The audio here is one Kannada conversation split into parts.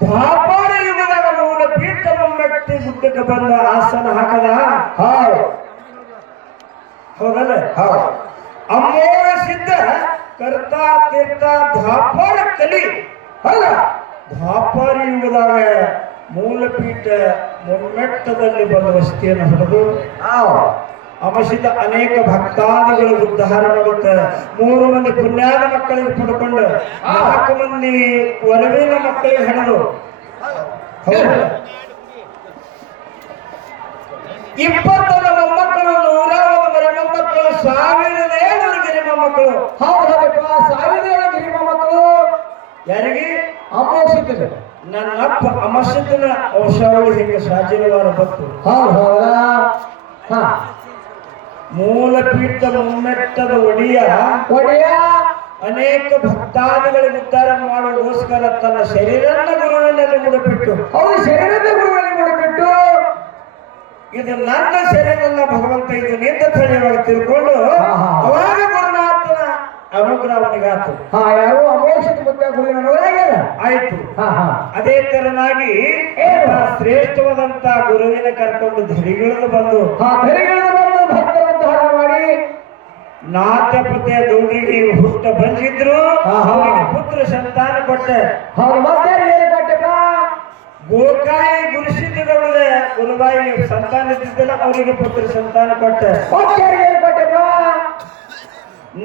ದ್ವಾಪರ ಯುಗದಾಗ ಮೂಲ ಪೀಠ ಮೆಟ್ಟಿ ಗುಡ್ಡಕ್ಕೆ ಬಂದ ಆಸನ ಹಾಕದ? ಹೌದು ಹೌದಲ್ಲ? ಹೌದು ಅಮೋಘ ಸಿದ್ಧ ಕರ್ತಾ ತೀರ್ಥ ಧಾಪಾರ ಕಲಿ. ಹೌದ ದ್ವಾಪರ ಯುಗದಾಗ ಮೂಲಪೀಠ ಮುಮ್ಮೆಟ್ಟದಲ್ಲಿ ಬಂದ ವಸ್ತಿಯನ್ನು ಹೊಡೆದು ಹೌದು ಅಮಸಿದ ಅನೇಕ ಭಕ್ತಾದಿಗಳು ಮಾಡುತ್ತ ಮೂರು ಮಂದಿ ಪುಣ್ಯಾದ ಮಕ್ಕಳಿಗೆ ಪಡ್ಕೊಂಡು ನಾಲ್ಕು ಮಂದಿ ಒಲವಿನ ಮಕ್ಕಳಿಗೆ ಹಣದು. ಇಪ್ಪತ್ತೊಂದು ಮೊಮ್ಮಕ್ಕಳು ನೂರ ಒಂದರ ಮೊಮ್ಮಕ್ಕಳು ಸಾವಿರದ ಏಳು ಗಿರಿ ಮೊಮ್ಮಕ್ಕಳು ಹೌದು ಹೌದಪ್ಪ ಸಾವಿರದ ಏಳು ಗಿರಿ ಮಕ್ಕಳು. ಯಾರಿಗೆ? ಅಮೋಷಿತರು ನನ್ನ ಅಪ್ಪ ಅಮಸದಿನ ಔಷಧಗಳು ಹಿಂಗೆ ಸಾಜಿನವಾರ ಬಂತು ಹೌದು ಹೌದಾ? ಹಾ. ಮೂಲಪೀಠ ಮುಮ್ಮೆಟ್ಟದ ಒಡಿಯ ಒಡೆಯ ಅನೇಕ ಭಕ್ತಾದಿಗಳು ನಿರ್ಧಾರ ಮಾಡೋದಕ್ಕೋಸ್ಕರ ತನ್ನ ಶರೀರನ ಗುರುವಿನಲ್ಲಿ ಮುಡಿಬಿಟ್ಟು ಅವರ ಶರೀರದ ಗುರುವಿನಲ್ಲಿ ಮುಡಿಪಿಟ್ಟು. ಇದು ನನ್ನ ಶರೀರಲ್ಲ ಭಗವಂತ ಇದು ನಿಂತ ತಡೆಯುವಾಗ ತಿಳ್ಕೊಂಡು ಅವಾಗ ಗುರುನಾಥನ ಅನುಗ್ರಹವನಿಗಾತು. ಹಾ ಯಾರು ಮುಖ್ಯ ಗುರುವಿನ ಆಯ್ತು. ಅದೇ ತರನಾಗಿ ಶ್ರೇಷ್ಠವಾದಂತ ಗುರುವಿನ ಕರ್ಕೊಂಡು ಧರಿಗಳನ್ನು ಬಂದು ಹಾ ನಾಥಪತಿಯ ಗೌಡರಿಗೆ ಹುಟ್ಟ ಬಂದಿದ್ರು ಪುತ್ರ ಸಂತಾನ ಕೊಟ್ಟೆ. ಗೋಕಾಯಿ ಗುರುಸಿದ್ದಗೌಡ ಗುರುಬಾಯಿ ಸಂತಾನ ಇದ್ದಿದ್ದಲ್ಲ ಅವರಿಗೆ ಪುತ್ರ ಸಂತಾನ ಕೊಟ್ಟೆ.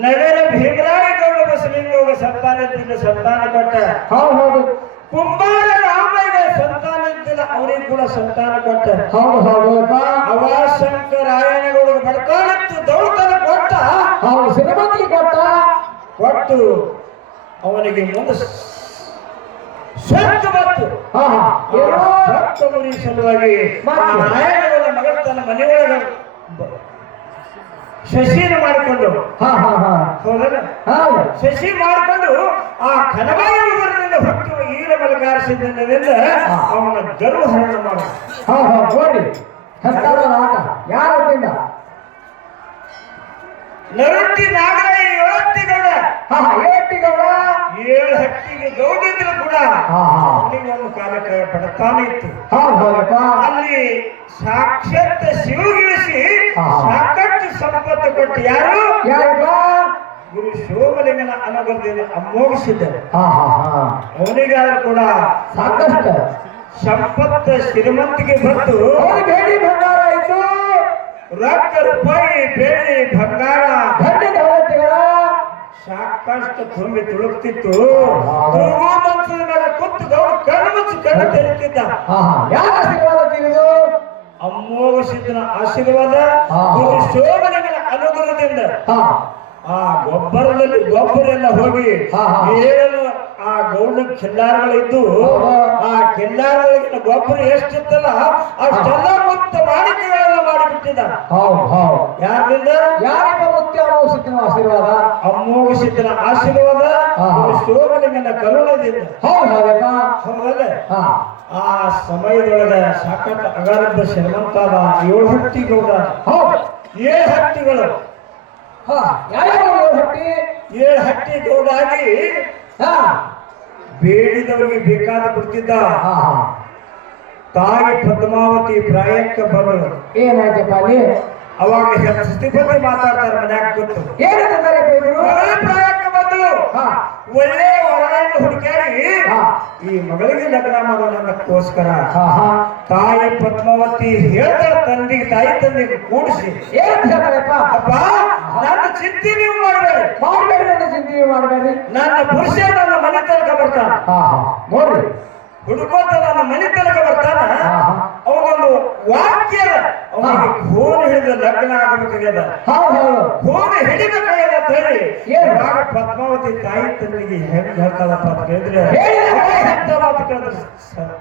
ನಗರ ಭೀಮರಾಯ ಗೌಡ ಬಸಲಿಂಗ ಸಂತಾನ ಇದ್ದಿದ್ದ ಸಂತಾನ ಕೊಟ್ಟೆ. ಹೌದು. ಕುಂಬಾರ ರಾಮಯ್ಯ ಸಂತಾನ ಇದ್ದಿಲ್ಲ ಅವರಿಗೆ ಕೂಡ ಸಂತಾನ ಕೊಟ್ಟ. ಹೌದು ಹೌದಪ್ಪ ಶಂಕರಾಯಣಗಳು ಬಡ್ಕಾಣಿತ್ತು ದೌಡ್ತನ ಕೊಟ್ಟ. ಅವನು ಶ್ರೀಮತಿ ಕೊಟ್ಟ. ಕೊಟ್ಟು ಅವನಿಗೆ ಮುಂದೆ ಸ್ವರ್ಗ ಬಂತು. ಸ್ವರ್ಗ ಮುರಿ ಸಲುವಾಗಿ ನಾರಾಯಣಗಳ ಮಗಳು ತನ್ನ ಮನೆಯೊಳಗೆ ಶಶಿನ ಮಾಡಿಕೊಂಡು. ಹಾ ಹೌದಲ್ಲ? ಶಶಿ ಮಾಡಿಕೊಂಡು ಆ ಊರಿನಿಂದ ಹುಟ್ಟು ಈರ ಮಲಗಾರಿಸಿದ್ದರಿಂದ ಅವನ ಹರಣ ಮಾಡ. ಹಾ ಹಾ ಹತ್ತಾರ ಆಟ ಯಾರ ತಿಂದ ನರಟ್ಟಿ ನಾಗರಾಯ ಏಳತ್ತಿ ಗೌಡ ಹಾ ಗೌಡ ಏಳು ಹಟ್ಟಿಗೆ ಗೌಡಿದ್ರು ಕೂಡ ಹಾ ಹಾ. ಅಲ್ಲಿ ಒಂದು ಕಾಲಕ್ಕೆ ಬಡತಾನ ಇತ್ತು. ಅಲ್ಲಿ ಸಾಕ್ಷಾತ್ ಶಿವಗಿಳಿಸಿ. ಸಾಕಷ್ಟು ಸಂಪತ್ತು ಕೊಟ್ಟು ಯಾರು? ಯಾರಪ್ಪ? ಗುರು ಶಿವಲಿಂಗನ ಅನುಗ್ರಹದಿಂದ ಅಮೋಘಿಸಿದ್ದರು ಅವನಿಗಾದ್ರೂ ಕೂಡ ಸಾಕಷ್ಟು. ಸಂಪತ್ತ ಶ್ರೀಮಂತಿಗೆ ಬಂತು. ಬೇಡಿ ಬಂಗಾರ ಆಯ್ತು. ರೊಕ್ಕ ರೂಪಾಯಿ ಬೆಳ್ಳಿ ಬಂಗಾರ. ಸಾಕಷ್ಟು ತುಂಬಿ ತುಳುಕ್ತಿತ್ತು. ಮಂತ್ರದ ಮೇಲೆ ಕುತ್ತು ಗೌಡ ಕಣ್ಣು ಮುಚ್ಚಿ ಕಣ್ಣು ತೆರೀತಿದ್ದ ಯಾರ ಆಶೀರ್ವಾದ ತಿಳಿದು? ಅಮೋಘ ಸಿದ್ಧನ ಆಶೀರ್ವಾದ. ಗುರು ಶೋಭನೆಗಳ ಅನುಗ್ರಹದಿಂದ. ಆ ಗೊಬ್ಬರದಲ್ಲಿ ಗೊಬ್ಬರ ಎಲ್ಲ ಹೋಗಿ. ಏನು ಆ ಗೌಡ ಕೆಲ್ಲಾರಗಳಿದ್ದು. ಆ ಕೆಲ್ಲಾರಗಳಿಗಿನ ಗೊಬ್ಬರ ಎಷ್ಟಿತ್ತಲ್ಲ ಅಷ್ಟೆಲ್ಲ ಮುಕ್ತ ಮಾಡಿಕೆಗಳೆಲ್ಲ ಮಾಡಿಬಿಟ್ಟಿದ್ದ ಹೌದು ಹೌದು. ಯಾರಿಂದ ಯಾರಿಗ ಮುತ್ಯ ಅಮೋಷಿತನ ಆಶೀರ್ವಾದ? ಅಮೋಘ ಸಿದ್ಧನ ಆಶೀರ್ವಾದ ಶೋಭನೆಗಳ ಕರುಣದಿಂದ. ಹೌದಲ್ಲ? ಆ ಸಮಯದೊಳಗೆ ಸಾಕಷ್ಟು ಅಗಾಧ ಶ್ರೀಮಂತಾದ ಏಳು ಹಟ್ಟಿ ಗೌಡ. ಹೌದು. ಏಳು ಹಟ್ಟಿಗಳು ಹೊಟ್ಟಿ? ಏಳು ಹಟ್ಟಿ ದೊಡ್ಡಾಗಿ ಬೇಡಿದವರಿಗೆ ಬೇಕಾದ ಕೊಡ್ತಿದ್ದ. ತಾಯಿ ಪದ್ಮಾವತಿ ಪ್ರಾಯಕ್ಕ ಬಂದರು ಏನಾಯ್ತಪ್ಪ ಅಲ್ಲಿ? ಅವಾಗ ಸ್ಥಿತಿ ಬಗ್ಗೆ ಮಾತಾಡ್ತಾರೆ ಮನ್ಯಾಗ ಗೊತ್ತು ಏನಂತಾರೆ ಪ್ರಾಯಕ್ಕೆ ಬಂದಳು. ಹಾ. ಒಳ್ಳೆ ಹುಡುಕ್ಯಾಡಿ ಹಾ. ಈ ಮಗಳಿಗೆ ಲಗ್ನ ಹಾ ತಾಯಿ ಪದ್ಮಾವತಿ ಹೇಳ್ತಾಳೆ ತಂದೆಗೆ ತಾಯಿ ತಂದೆಗೆ ಕೂಡಿಸಿ. ಏನ್ ಅಪ್ಪಾ? ಅಪ್ಪ ನನ್ನ ಚಿಂತೆ ನೀವು ಮಾಡಬೇಡಿ. ಮಾಡಬೇಡಿ ನನ್ನ ಚಿಂತೆ ಮಾಡಬೇಡಿ. ನನ್ನ ಪುರುಷ ನನ್ನ ಮನೆ ತನಕ ಬರ್ತಾನ ನೋಡ್ರಿ. ಹುಡುಕೋತ ನನ್ನ ಮನೆ ತನಕ ಬರ್ತಾನ? ಅವನೊಂದು ವಾಕ್ಯ. ಅವನಿಗೆ ಫೋನ್ ಹಿಡಿದ ಲಗ್ನ ಆಗಬೇಕಾಗ್ಯದ ಫೋನ್ ಹಿಡಿಬೇಕಾಗ್ಯದ ಅಂತ ಹೇಳಿ ಏನು? ಇವಾಗ ಪದ್ಮಾವತಿ ತಾಯಿ ತಂದೆಗೆ ಹೆಂಗ್ ಹೇಳ್ತಾರಪ್ಪ ಅಂತ ಹೇಳಿದ್ರೆ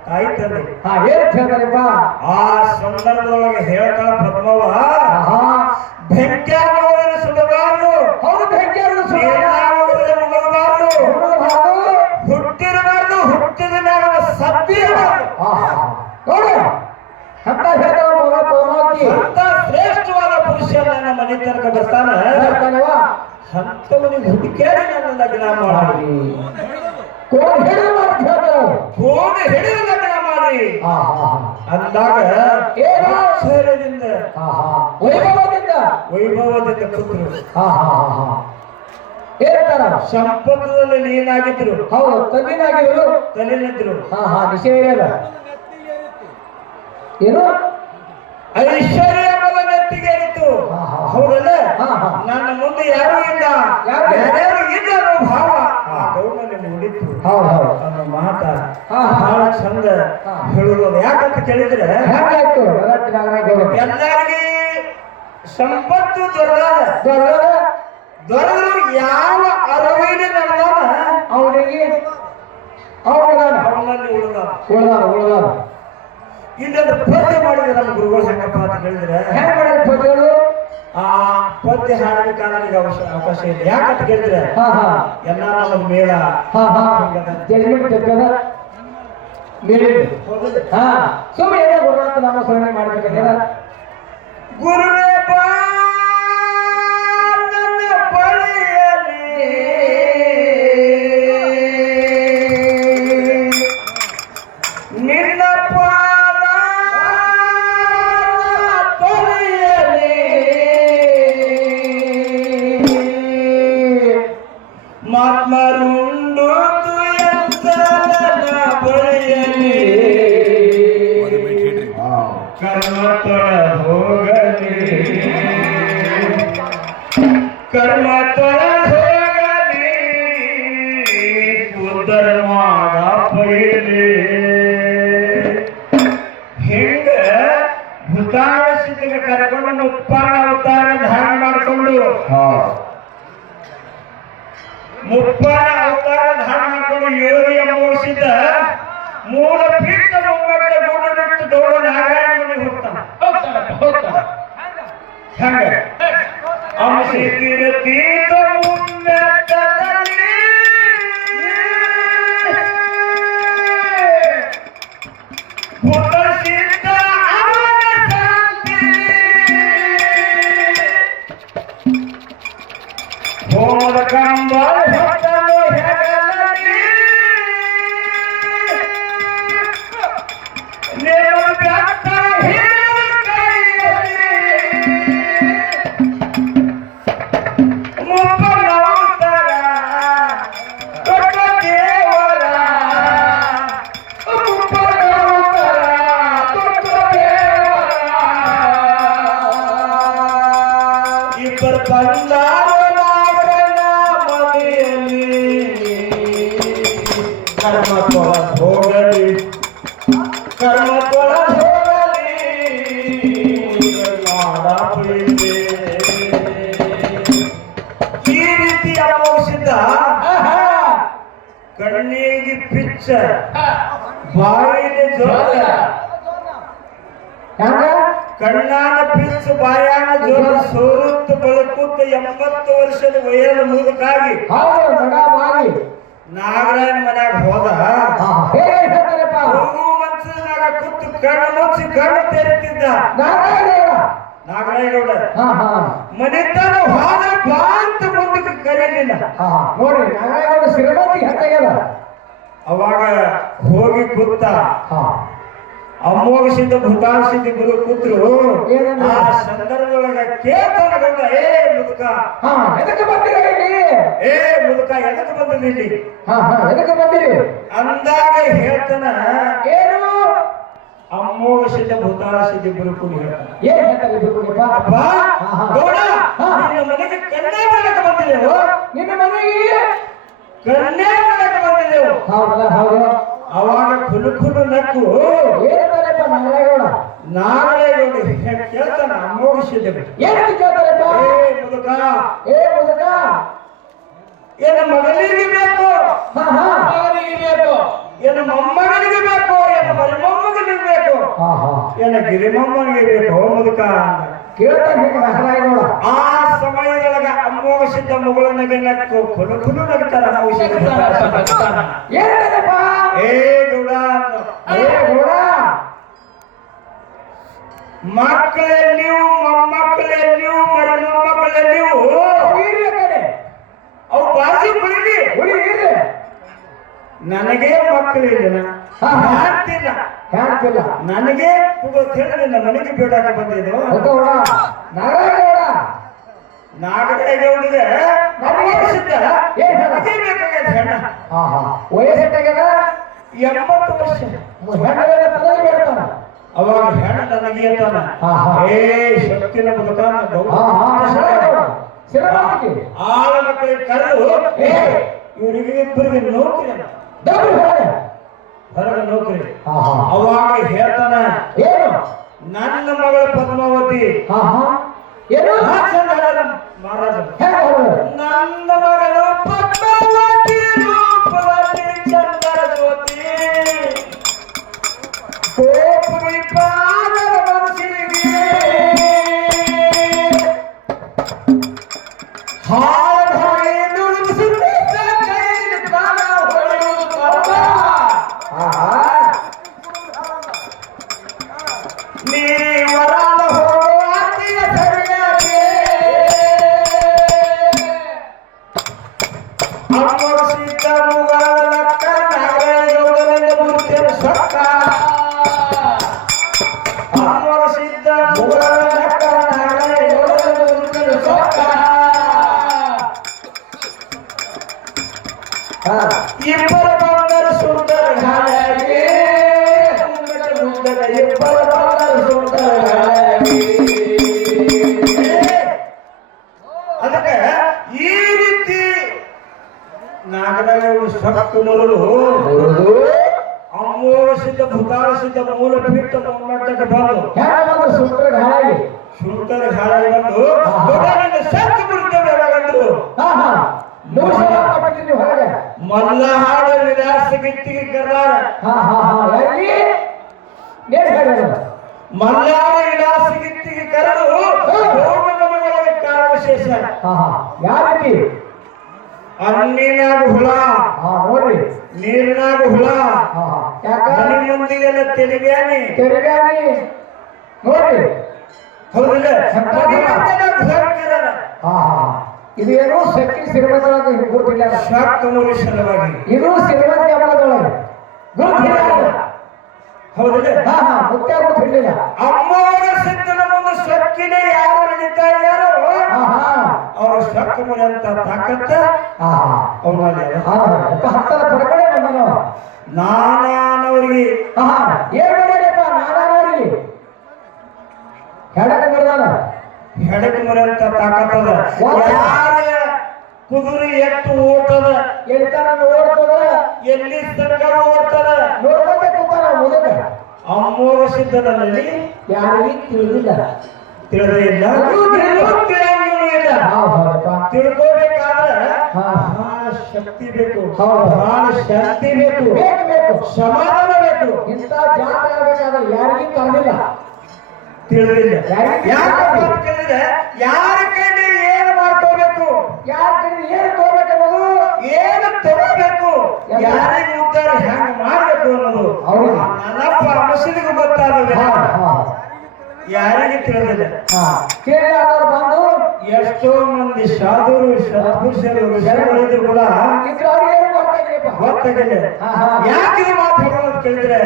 ತಾಯಿ ತಂದೆ. ಆ ಸಂದರ್ಭದೊಳಗೆ ಹೇಳ್ತಾಳ ಪದ್ಮವ ಅಂತವನಿಗೆ ಹುಡುಕ್ಯಾಡಿ ನನ್ನ ಲಗ್ನ ಮಾಡಿ ಕೋಣ ಹಿಡಿದು ಕೋಣ ಹಿಡಿದು ಲಗ್ನ ಮಾಡಿ. ಅಂದಾಗ ಆಶ್ಚರ್ಯದಿಂದ ವೈಭವದಿಂದ. ವೈಭವದಿಂದ ಪುತ್ರರು ಹೇಳ್ತಾರ ಸಂಪತ್ತದಲ್ಲಿ ನೀನಾಗಿದ್ರು ಹೌದು ತಲೆನಾಗಿದ್ರು ತಲೆನಿದ್ರು ಹಾ ಹಾ ವಿಷಯ ಏನು? ಐಶ್ವರ್ಯ ಹಾ. ಹೌದಲ್ಲ. ನನ್ನ ಮುಂದೆ ಯಾರು ಇಲ್ಲ? ಯಾರು ಇಲ್ಲ? ಯಾರ್ಯಾರು ಇಲ್ಲ ಅನ್ನೋ ಭಾವ ಆ ಗೌಡನಲ್ಲಿ ಹೌದು ಅನ್ನೋ ಮಾತ. ಬಹಳ ಚಂದ ಹೇಳುವ ಹೇಳುವುದು. ಯಾಕಂತ ಕೇಳಿದ್ರೆ ಎಲ್ಲರಿಗೆ ಸಂಪತ್ತು ದೊರೆದ ದೊಡ್ಡ ದೊರೆದ್ರು ಯಾವ ಅರವಿನ ನಡೆದಾನ ಅವನಿಗೆ? ಅವನ ಅವನಲ್ಲಿ ಉಳಿದ. ಉಳಿದ ಉಳ್ದಾನ ಇಲ್ಲೊಂದು ಪದ್ಯ ಮಾಡಿದ್ರೆ ನಮ್ಮ ಗುರುಗಳು ಹೆಂಗಪ್ಪ ಅಂತ ಹೇಳಿದ್ರೆ ಹೆಂಗ್ ಮಾಡಿದ ಪದ್ಯಗಳು? ಆ ಪದ್ಯ ಹಾಡಬೇಕಾದ್ರೆ ನನಗೆ ಅವಶ್ಯ ಅವಕಾಶ ಇದೆ ಯಾಕಂತ ಕೇಳಿದ್ರೆ ಹಾ ಹಾ. ಎಲ್ಲ ನಮ್ಮ ಮೇಳ. ಸುಮ್ಮನೆ ಗುರುನಾಥ ನಾಮ ಸ್ಮರಣೆ ಮಾಡ್ಬೇಕಂದ್ರೆ. ಗುರುವೇ ಮುಪ್ಪಾನ ಅವತಾರ ಧಾರಣ ಮಾಡಿಕೊಂಡು ಯೋಗಿ ಅಮೋಷಿತ ಮೂಲ ಪೀಠ ಮುಂಗಟ್ಟ ಮೂಲ ಬಿಟ್ಟು ದೌಡ ನಾರಾಯಣನಿಗೆ ಹೋಗ್ತಾನ ಹಂಗ ಅಂಶಿತಿರ ತೀತ ಬಾಯಿಗೆ ಜೋರ ಕಣ್ಣಾನ ಪಿಚ್ಚ ಬಾಯಾನ ಜೋರ ಸೋರುತ್ತ ಬಳಕುತ್ತ ಎಂಬತ್ತು ವರ್ಷದ ವಯದ ಮುದುಕಾಗಿ. ನಾಗರಾಯನ ಮನ್ಯಾಗ ಹೋದ. ಹಾ ಹಾ ಹೇಗೆ ಹೇಳ್ತಾರಪ್ಪ? ಹೂವು ಮನ್ಸನಾಗ ಕೂತು ಕಣ್ಣು ಮುಚ್ಚಿ ಕಣ್ಣು ತೆರೆತಿದ್ದ. ನಾಗರಾಯಗೌಡ ಮನೆತನ ಹೋದ ಬಾ ಅಂತ ಮುಂದಕ್ಕೆ ಕರೀಲಿಲ್ಲ. ನೋಡಿ ನೋಡ್ರಿ ಸಿಗಬೇಕು ಶ್ರೀಮಂತಿ ಹೆತ್ತಾಗ್ಯದ ಅವಾಗ ಹೋಗಿ ಕೂತ ಅಮ್ಮೋಗ ಸಿದ್ಧ ಭೂತಾನ ಸಿದ್ಧ ಗುರು ಕೂತ್ರು? ಆ ಸಂದರ್ಭದೊಳಗ ಕೇಳ್ತಾನ ಗೌಡ ಏ ಮುದುಕ ಹಾ ಎದಕ್ಕೆ ಬಂದಿರಿ ಏ ಮುದುಕ ಎದಕ್ಕೆ ಬಂದಿರಿ ಎದಕ್ಕೆ ಬಂದಿರಿ? ಅಂದಾಗ ಹೇಳ್ತಾನ ಏನು? ಅಮ್ಮೋಗ ಸಿದ್ಧ ಭೂತಾನ ಸಿದ್ಧ ಗುರು ಕೂಡಿ ಹೇಳ್ತಾನ. ಏನ್ ಹೇಳ್ತಾರೆ? ಅಪ್ಪ. ಗೌಡ. ನಿನ್ನ ಮನೆಗೆ ಕನ್ನೇ ಮಾಡಕ್ಕೆ ಬಂದಿದೆ ನಿನ್ನ ಮನೆಗೆ? ಕನ್ನೇ ಮಾಡಕ್ಕೆ ಬಂದಿದ್ದೆವು ಹೌದಲ್ಲ ಹೌದು. ಅವಾಗ ಖುಲು ಖುಲು ನಕ್ಕು. ಏನಂತಾರಪ್ಪ ನಾಗರಾಜಗೌಡ ನಾಗರೇಗೌಡ ಕೇಳ್ತಾನ ಅಮೋಘ ಸಿದ್ಧ ಏನಂತ ಕೇಳ್ತಾರಪ್ಪ? ಏ ಮುದುಕ. ಏ ಮುದುಕ. ಏನ ಮಗನಿಗೆ ಬೇಕು? ಹಾ ಬೇಕು. ಏನ ಮೊಮ್ಮಗನಿಗೆ ಬೇಕು? ಏನ ಮರಿಮೊಮ್ಮಗನಿಗೆ ಬೇಕು? ಏನ ಗಿರಿಮೊಮ್ಮನಿಗೆ ಬೇಕು? ಮುದುಕ. ಆ ಸಮಯದೊಳಗ ಅಮೋಘ ಸಿದ್ಧ ಮಗಳನಿಗೆ ನಕ್ಕು ಖುಲು ಖುಲು ನಗ್ತಾರ ನಾವು ಏ ಗೌಡ. ಏ ಗೌಡ ಮಕ್ಕಳೆಲ್ಲಿಯೂ ಮೊಮ್ಮಕ್ಕಳೆಲ್ಲಿಯೂ ಆ ಕಡೆ ಅವು ಬಾಜು ಕುಳಿಲಿ ಉಳಿ ಇರ್ಲಿ ನನಗೆ ಮಕ್ಕಳಿಲ್ಲ. ಹಾ, ಹೇಳ್ತಿಲ್ಲ ನನಗೆ ತಿಳಿದಿಲ್ಲ ನನಗೆ ಬೇಡಾಗ ಬಂದಿದ್ದು. ಗೌಡ ನಾರಾಯಣಗೌಡ ನಾಗರಾಜಗೌಡಿಗೆ ನನಗೆ ಸಿದ್ಧ ಏನ್ ಹೇಳ? ನನಗೆ ಬೇಕಾಗ್ಯದ ಹೆಣ್ಣ. ಹಾ ಹಾ. ವಯಸ್ಸೆಟ್ಟಾಗ್ಯದ ಎಂಬತ್ತು ವರ್ಷ. ಅವಾಗ ಹೆಣ್ಣ ನನಗೆ ಅಂತಾನ ಹಾ, ಹಾ. ಏ ಶಕ್ತಿನ ಬದುಕಾನ ಆಳ ಮಕ್ಕಳಿಗೆ ಕರೆದು ಇವರಿಗೆ ಇಬ್ಬರಿಗೆ ನೌಕರಿ ಅಲ್ಲ. ಹೊರಗೆ ನೌಕರಿ ಹಾ ಹಾ. ಅವಾಗ ಹೇಳ್ತಾನ ಏನು? ನನ್ನ ಮಗಳು ಪದ್ಮಾವತಿ. ಹಾ ಹಾ. ಏನು? ಮಹಾರಾಜ. ನನ್ನ ಮಗಳು ಪದ್ಮಾವತಿ ರೂಪವತಿ ಚಂದರ ಜ್ಯೋತಿ. ಮನಸ್ಸಿಗೆ. ಹಾಡು ಇಬ್ಬರ ಕಾರವಿಶೇಷ ಹಾ ಹಾ. ಯಾವ ರೀತಿ ಅನ್ನಿನಾಗ ಹುಳ. ನೋಡ್ರಿ. ನೀರಿನಾಗ ಹುಳ. ಯಾಕಂದ್ರೆ ಮಂದಿಗೆಲ್ಲ ತೆರಿಗಾನಿ ನೋಡ್ರಿ. ಹೌದಿಲ್ಲ? ಇದು ಏನು ಶಕ್ತಿ ಸಿರಿಮಂತೊಳಗೆ ಗುರುತಿಲ್ಲ ಇದು ಹಬ್ಬದೊಳಗೆ ಗುರುತಿಲ್ಲ. ಅಮ್ಮೋರ ಸಿದ್ಧನ ಒಂದು ಸೊಕ್ಕಿನ ಯಾರು ನಡೀತಾ ಇದ್ದಾರೋ ಅವರ ಸೊಕ್ಕ ಮನೆ ಅಂತ ತಾಕತ್ತ ನಾನಾನವರಿಗೆ. ಏನ್ ಮಾಡ್ಯಾರಪ್ಪ ನಾನಾರಿ ಹೆಡಕ ಮುರಿ ಅಂತ ತಾಕತ್ತದ ಯಾರ ಕುದುರೆ ಎಷ್ಟು ಓಡ್ತದ ಎಲ್ಲಿತಾನ ನೋಡ್ತದ ಎಲ್ಲಿ ತನಕ ಓಡ್ತದ? ನೋಡ್ಕೊಂಡೆ ತರ ಮುದುಕ ಅಮ್ಮೋರ ಸಿದ್ಧದಲ್ಲಿ ಯಾರಿಗೂ ತಿಳಿದಿಲ್ಲ. ತಿಳಿದೇ ಇಲ್ಲ ತಿಳ್ಕೋಬೇಕಾದ್ರೆ ಬಹಳ ಶಕ್ತಿ ಬೇಕು. ಬಹಳ ಶಾಂತಿ ಬೇಕು. ಸಮಾಧಾನ ಬೇಕು. ಇಂಥ ಜಾತ್ರೆ ಆಗಬೇಕಾದ್ರೆ ಯಾರಿಗೂ ಕಾಣಿಲ್ಲ ತಿಳಿದಿಲ್ಲ. ಕೇಳಿದ್ರೆ ಯಾರ ಮಾಡ್ಕೋಬೇಕು ಯಾರ ಏನು ತಗೋಬೇಕನ್ನೋದು ಏನು ತಗೋಬೇಕು? ಯಾರಿಗೆ ಉದ್ದಾರ ಹೆಂಗ್ ಮಾಡ್ಬೇಕು ಅನ್ನೋದು. ನನ್ನಪ್ಪ ಮಸೀದಿಗೂ ಹಾ ಯಾರಿಗೆ ತಿಳಿದಿಲ್ಲ. ಕೇಳಿ ಬಂದು ಎಷ್ಟೋ ಮಂದಿ ಸಾಧುರು ಸತ್ಪುರುಷರು ಋಷಿಗಳಿದ್ರು ಕೂಡ ಹಾ. ಯಾಕೆ ಈ ಮಾತು ಹೇಳೋದು ಕೇಳಿದ್ರೆ?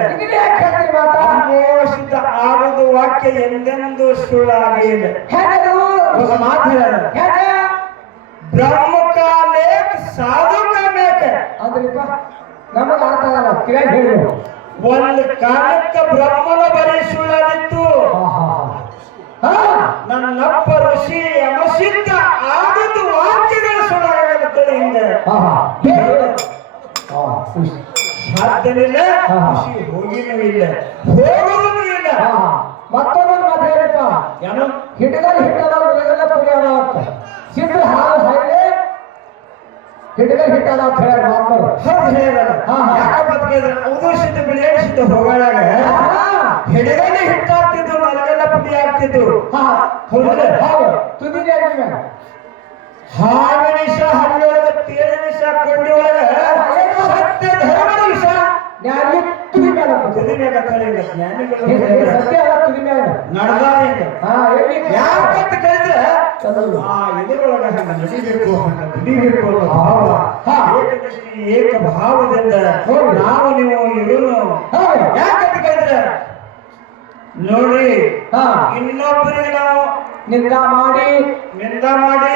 ಅಮೋಷಿತ ಆಗುದು ವಾಕ್ಯ ಎಂದೆಂದೂ ಸುಳ್ಳಾಗಿಲ್ಲ ಹೇಗದು ಒಂದು ಮಾತು ಹೇಳ್ಯಾರ ಹೇಗೆ ಬ್ರಹ್ಮ ಕಾಲೇಕ್ ಸಾಧು ಕಾಲೇಕ್ ಅದ್ರಿಪ್ಪ ನಮಗ ಅರ್ಥ ಆಗಲ್ಲ. ತಿಳಾಗಿ ಹೇಳಿ. ಒಂದು ಕಾಲಕ್ಕೆ ಬ್ರಹ್ಮನ ಬರೀ ಸುಳ್ಳಾದಿತ್ತು ನನ್ನಪ್ಪ ಋಷಿ ಯಮಸಿದ್ಧ ಆದದ್ದು ವಾಕ್ಯಗಳ ಸುಳ್ಳಾಗುತ್ತದೆ ಹಿಂದೆ. ಸಾಧ್ಯನಿಲ್ಲ ಋಷಿ ಹೋಗಿನೂ ಇಲ್ಲ. ಹೋಗುವುದೂ ಇಲ್ಲ. ಮತ್ತೊಂದು ಮಾತು ಹೇಳಪ್ಪ. ಏನೋ ಹಿಟ್ಟದ ಹಿಟ್ಟದವ್ರು ಸಿದ್ದು ಹಾಲು ಹಾಗೆ ಹಿಡಿದಲ್ಲಿ ಹಿಟ್ಟದ ಅಂತ ಹೇಳ್ಯಾರ ಮಾತರು ಹೌದು ಹೇಳ್ಯಾರ. ಹಾ, ಹಾ. ಯಾಕಪ್ಪ ಅಂತ ಕೇಳಿದ್ರೆ ಉದೋಷಿತ ಬಿಳಿಯಡಿಸಿದ ಹೋಗಳಾಗ ಹಿಡಿದಲ್ಲಿ ಹಿಟ್ಟಾಗ್ತಿದ್ದು ನನಗೆಲ್ಲ ಪುಡಿ ಹೌದಲ್ಲ? ಹೌದು. ಆಗಿವೆ. ಹಾವಿನ ವಿಷ ಹರಿಯೊಳಗ ತೇಳಿನ ವಿಷ ಕೊಂಡಿ ಒಳಗ ಸತ್ಯ ಧರ್ಮದ ವಿಷ. ನ್ಯಾಯ ತುದಿಗೆ ಆಗತ್ತೆ ತುದಿ ಮ್ಯಾಗ ಕಳಿಂಗ ಜ್ಞಾನಿಗಳು ಸತ್ಯ ಅಲ್ಲ ತುದಿ ಮ್ಯಾಗ ನಡೆದ ಹಿಂಗ ಹಾ ಎಲ್ಲಿ ಯಾಕಂತ ಕೇಳಿದ್ರೆ ಚಂದ್ರರು. ಆ ಎದುರೊಳಗ ಹಂಗ ನಡಿಬೇಕು ದುಡಿಬೇಕು ಏಕ ಭಾವದಿಂದ. ನಾವು ನೀವು ಹೌದು. ಯಾಕಂತ ಕೇಳಿದ್ರೆ ನೋಡಿ ಹಾ. ಇನ್ನೊಬ್ಬರಿಗೆ ನಾವು ನಿಂದ ಮಾಡಿ ನಿಂದ ಮಾಡಿ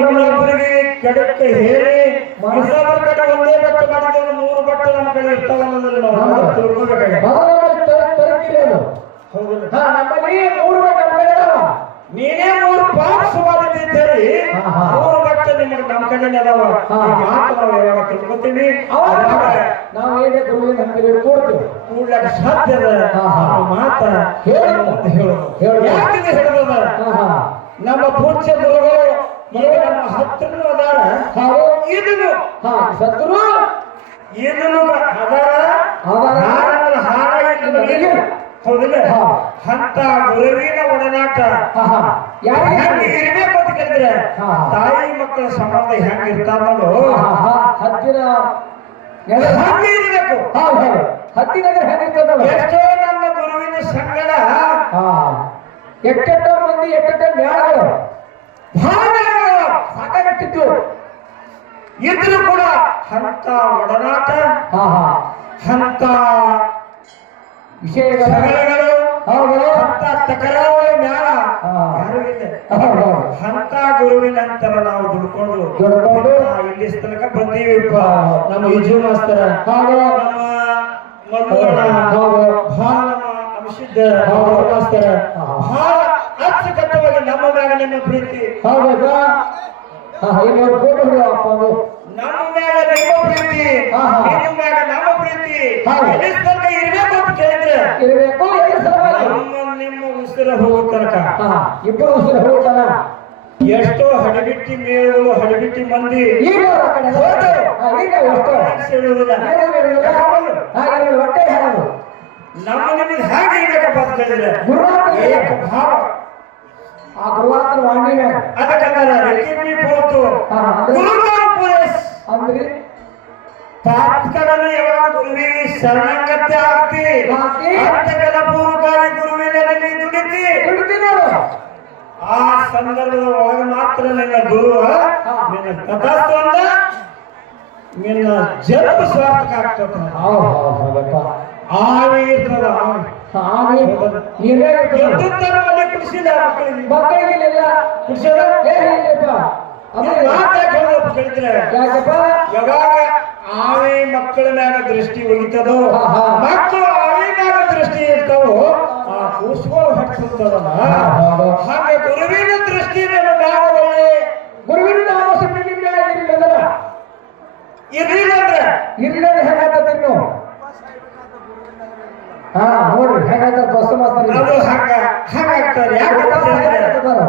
ಇನ್ನೊಬ್ಬರಿಗೆ ಕೆಡಕ್ಕೆ ಹೇಳಿ ಇನ್ನೊಬ್ಬರ ಕಡೆ ಒಂದೇ ಬಟ್ಟೆ ಮಾಡಿದ್ರೆ ಮೂರು ಬಟ್ಟೆ ನಮ್ಮ ಕಡೆ ಇರ್ತಾವಲ್ಲ ನಮ್ಮಲ್ಲಿ ಮೂರು ಬಟ್ಟೆ. ನೀನೇ ಮೂರು ಪಾರ್ಟ್ಸ್ ಮಾಡಿದ್ದೀರಿ. ಮೂರು ಬಟ್ಟೆ ನಿಮಗೆ ನಮ್ಮ ಕಡೆ ಅದಾವ. ಮಾತು ನಾವು ಯಾವಾಗ ತಿಳ್ಕೊತೀವಿ ನಾವು ಏನೇ ಗುರುವಿನ ಹಂಗೆ ಕೊಡ್ತೀವಿ ಕೂಡ್ಲಕ್ಕ ಸಾಧ್ಯ ಮಾತ ಹೇಳು. ಹೇಳು. ಯಾಕಿದೆ ಹೇಳೋದ ನಮ್ಮ ಪೂಜ್ಯ ಗುರುಗಳು ನಮ್ಮ ಅದಾರ. ಹಾವು ಇದನ್ನು. ಹಾ ಸತ್ರು ಇದನ್ನು ಅದಾರ ಹಾರ ಇದನ್ನು ಹೌದಿಲ್ಲ. ಅಂತ ಗುರುವಿನ ಒಡನಾಟ. ಹೆಂಗ್ ಇರ್ಬೇಕು ಅಂತ ಕೇಳಿದ್ರೆ ಹಾ. ತಾಯಿ ಮಕ್ಕಳ ಸಂಬಂಧ ಹೆಂಗ್ ಹತ್ತಿರ ನೋಡು ಹತ್ತಿರ ಇರ್ಬೇಕು ಹೆಂಗಿರ್ತದಲ್ಲ ಎಷ್ಟೋ ನನ್ನ ಗುರುವಿನ ಸಂಗಡ ಹಾ ಎಟ್ಟೆಟ್ಟೋ ಮಂದಿ ಎಷ್ಟೆಟ್ಟ ಮೇಳಗಳು ಭಾವನೆಗಳು ಸಾಕಾಗಟ್ಟಿತ್ತು. ಇದ್ರು ಕೂಡ ಹಂತ ಒಡನಾಟ ಹಂತ ಹಾ. ಹಂತ ವಿಷಯಗಳ. ಹಂತ ತಕರಾರುಗಳ ಮ್ಯಾಲ ಹಾ. ಯಾರು ಇಲ್ಲ. ಹೌದು. ಹೌದು ಗುರುವಿನ ನಂತರ ನಾವು ದುಡ್ಕೊಂಡು ದುಡ್ಕೊಂಡು. ಇಲ್ಲಿ ತನಕ ಬಂದೀವಿಪ್ಪ ನಮ್ಮ ಯಜು ಮಾಸ್ತರ ಹೌದು. ನಮ್ಮ ಮಲ್ಲಣ್ಣ ಹೌದು. ಮಾಸ್ತರ. ಬಹಳ ಅಚ್ಚುಕಟ್ಟವಾಗಿ ನಮ್ಮ ಮ್ಯಾಗ ನಿಮ್ಮ ಪ್ರೀತಿ. ಹೌದಾ? ಫೋಟೋ ಅದು. ನಮ್ಮ ಮ್ಯಾಗ ನಿಮ್ಮ ಪ್ರೀತಿ. ನಿಮ್ಮ ಮ್ಯಾಗ ನಮ್ಮ ಪ್ರೀತಿ. ಎಲ್ಲಿ ತನಕ ಇರ್ಬೇಕು ಅಂತ ಕೇಳಿದ್ರೆ ಇರಬೇಕು ನಮ್ಮ ನಿಮ್ಮ ಉಸಿರ ಹೋಗೋ ತನಕ. ಇಬ್ಬರು ಉಸಿರು ಹೋಗ್ತಾನ ಎಷ್ಟೋ ಹಡಬಿಟ್ಟಿ ಮೇಳು ಹಡಬಿಟ್ಟಿ ಮಂದಿ. ಹೊಟ್ಟೆ ನಮ್ಮ ನಿಮಗೆ ಹೇಗೆ ಇರಬೇಕಪ್ಪ ಅಂತ ಹೇಳಿದ್ರೆ ಗುರುವಾರ ಏಕ ಭಾವ. ಆ ಗುರುವಾರ ವಾಣಿ ಅದಕ್ಕಂದ್ರೆ ರೆಕಿಮಿ ಅದು- ಗುರುಗಳು ಪುರೇಶ್ ಅಂದ್ರಿ? ತಾತ್ಕಡನ ಯಾವಾಗ ಗುರುವಿಗೆ ಶರಣಾಗತ್ಯ ಆಗ್ತಿ. ಅಂತಕದ ಪೂರ್ವಕಾರಿ ಗುರುವಿನಲ್ಲಿ ದುಡಿತಿ. ಹಿಡ್ತಿ ಆ ಸಂದರ್ಭದ ಒಳಗೆ ಮಾತ್ರ ನಿನ್ನ ಗುರು ನಿನ್ನ ತಥಾತ್ವನ್ನ ನಿನ್ನ ಜನ್ಮ ಸ್ವಾರ್ಥಕ ಆಗ್ತದ. ಹೌದು ಹೌದು ಹೌದಪ್ಪ ಆವಿ. ಎದ್ದು ತನವಲ್ಲಿ ಕುಡಿಸಿದ ಮಕ್ಕಳಿಗೆ. ಮಕ್ಕಳಿಗಿಲ್ಲ ಕುಡಿಸದ ಏ ಇಲ್ಲಪ್ಪ ಅದು ಯಾಕಪ್ಪ? ಯಾವಾಗ ಆವಿ ಮಕ್ಕಳ ಮ್ಯಾಗ ದೃಷ್ಟಿ ಒಗಿತದೋ. ಮಕ್ಕಳು ಆವೆ ಮ್ಯಾಗ ದೃಷ್ಟಿ ಇರ್ತಾವೋ ಆ ಕೂಸುಗಳು ಹಚ್ಚಿರ್ತದಲ್ಲ ಹಾಗೆ ಗುರುವಿನ ದೃಷ್ಟಿ ನನ್ನ ಮ್ಯಾಗ ಒಳ್ಳೆ ಗುರುವಿನ ನಾಮ ಸುಮ್ಮನೆ ಆಗಿರಲಿಲ್ಲ ಇರ್ಲಿಲ್ಲ ಅಂದ್ರೆ ಇರ್ಲಿಲ್ಲ ಹೆಂಗಾಗ್ತದೆ ನೀವು ಹಾ ನೋಡ್ರಿ ಹೆಂಗಾಗ್ತದೆ ಬಸ್ ಮಾಸ್ತರ ಅದು ಹಂಗ ಹಂಗಾಗ್ತದೆ ಯಾಕಂತ ಹೇಳಿದ್ರೆ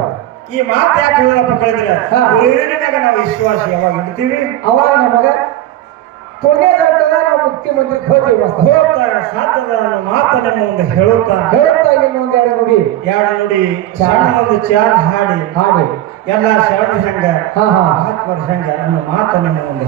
ಈ ಮಾತು ಯಾಕೆ ಹೇಳಪ್ಪ ಕೇಳಿದ್ರೆ? ಗುರುವಿನಾಗ ಗುರುವಿನ ನಾವು ವಿಶ್ವಾಸ ಯಾವಾಗ ಇಡ್ತೀವಿ ಅವಾಗ ನಮಗ ಪುಣ್ಯ ನಾವು ಮುಕ್ತಿ ಮಂದಿರಕ್ಕೆ ಹೋಗ್ತೀವಿ ಮಾಸ್ತರ ಹೋಗ್ತಾ ಸಾಧ್ಯದ ಅನ್ನೋ ಮಾತು ಒಂದು ಹೇಳುತ್ತಾ? ಹೇಳುತ್ತಾ ಇನ್ನೊಂದು ಎರಡು ನುಡಿ. ಎರಡು ನುಡಿ. ಒಂದು ಚಾರ್ ಹಾಡಿ. ಹಾಡಿ. ಎಲ್ಲ ಶರಣ ಹೆಂಗ? ಹಾ ಹಾ. ಮಹಾತ್ಮರ ಹೆಂಗ ಅನ್ನೋ ಮಾತು ಒಂದು